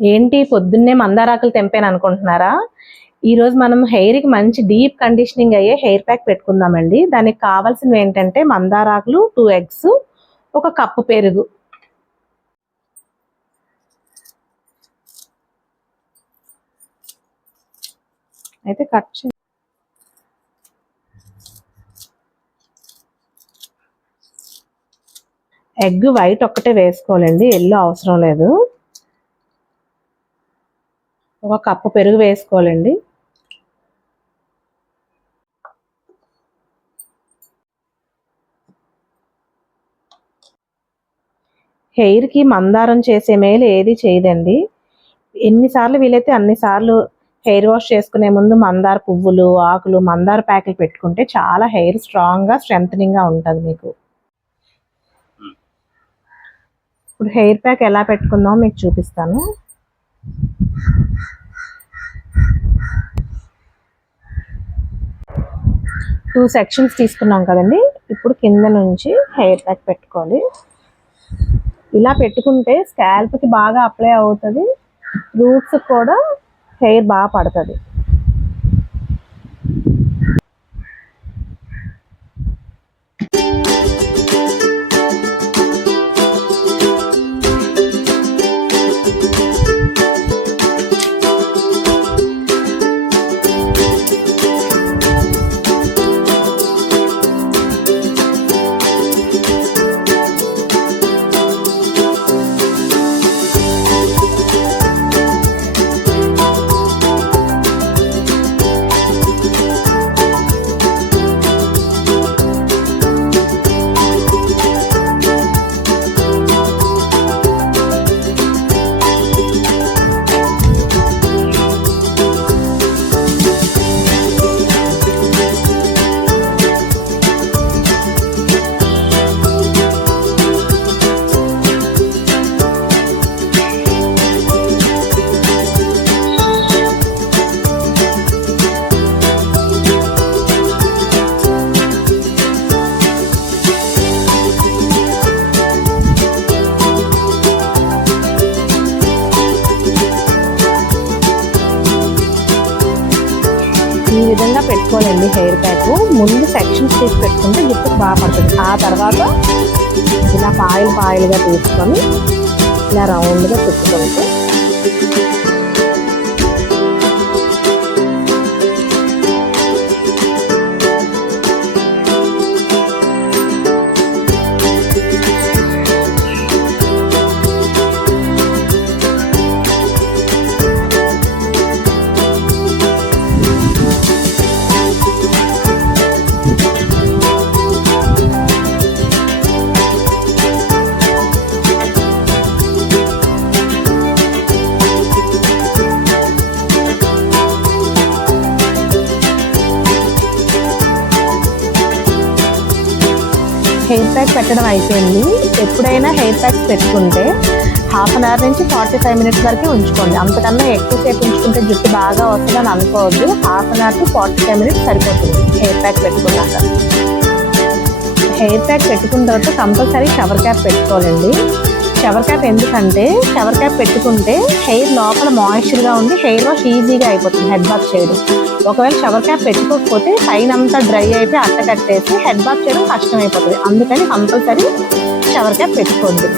ఏంటి పొద్దున్నే మందారాకులు తెంపాను అనుకుంటున్నారా? ఈరోజు మనం హెయిర్కి మంచి డీప్ కండిషనింగ్ అయ్యే హెయిర్ ప్యాక్ పెట్టుకుందామండి. దానికి కావాల్సినవి ఏంటంటే మందారాకులు 2 eggs, 1 కప్పు పెరుగు. అయితే కట్ చే ఎగ్ వైట్ ఒక్కటే వేసుకోవాలండి, ఎల్లో అవసరం లేదు. 1 కప్పు పెరుగు వేసుకోవాలండి. హెయిర్కి మందారం చేసే మేలు ఏది చేయదండి. ఎన్నిసార్లు వీలైతే అన్నిసార్లు హెయిర్ వాష్ చేసుకునే ముందు మందార పువ్వులు, ఆకులు, మందార ప్యాకులు పెట్టుకుంటే చాలా హెయిర్ స్ట్రాంగ్గా స్ట్రెంథనింగ్గా ఉంటుంది మీకు. ఇప్పుడు హెయిర్ ప్యాక్ ఎలా పెట్టుకుందామో మీకు చూపిస్తాను. టూ సెక్షన్స్ తీసుకున్నాం కదండి. ఇప్పుడు కింద నుంచి హెయిర్ ప్యాక్ పెట్టుకోవాలి. ఇలా పెట్టుకుంటే స్కాల్ప్కి బాగా అప్లై అవుతుంది, రూట్స్ కూడా హెయిర్ బాగా పడుతుంది. ఈ విధంగా పెట్టుకోవాలండి హెయిర్ ప్యాక్. ముందు సెక్షన్స్ తీసి పెట్టుకుంటే జుట్టుకు బాగా పడుతుంది. ఆ తర్వాత ఇలా పాయిలుగా తీసుకొని ఇలా రౌండ్గా చుట్టుకుంటే హెయిర్ ప్యాక్ పెట్టడం అయిపోయింది. ఎప్పుడైనా హెయిర్ ప్యాక్స్ పెట్టుకుంటే 1/2 hour నుంచి 45 minutes వరకే ఉంచుకోండి. అంతకన్నా ఎక్కువసేపు ఉంచుకుంటే జుట్టు బాగా వస్తుందని అనుకోవద్దు. 1/2 hour to 45 minutes సరిపోతుంది హెయిర్ ప్యాక్ పెట్టుకున్నాక. హెయిర్ ప్యాక్ పెట్టుకున్న తర్వాత కంపల్సరీ షవర్ క్యాప్ పెట్టుకోవాలండి. షవర్ క్యాప్ ఎందుకంటే షవర్ క్యాప్ పెట్టుకుంటే హెయిర్ లోపల మాయిశ్చర్గా ఉండి హెయిర్ వాష్ ఈజీగా అయిపోతుంది హెడ్ బాత్ చేయడం. ఒకవేళ షవర్ క్యాప్ పెట్టుకోకపోతే పైన అంతా డ్రై అయిపోయి అట్ట కట్టేసి హెడ్ బాత్ చేయడం కష్టమైపోతుంది. అందుకని కంపల్సరీ షవర్ క్యాప్ పెట్టుకోండి.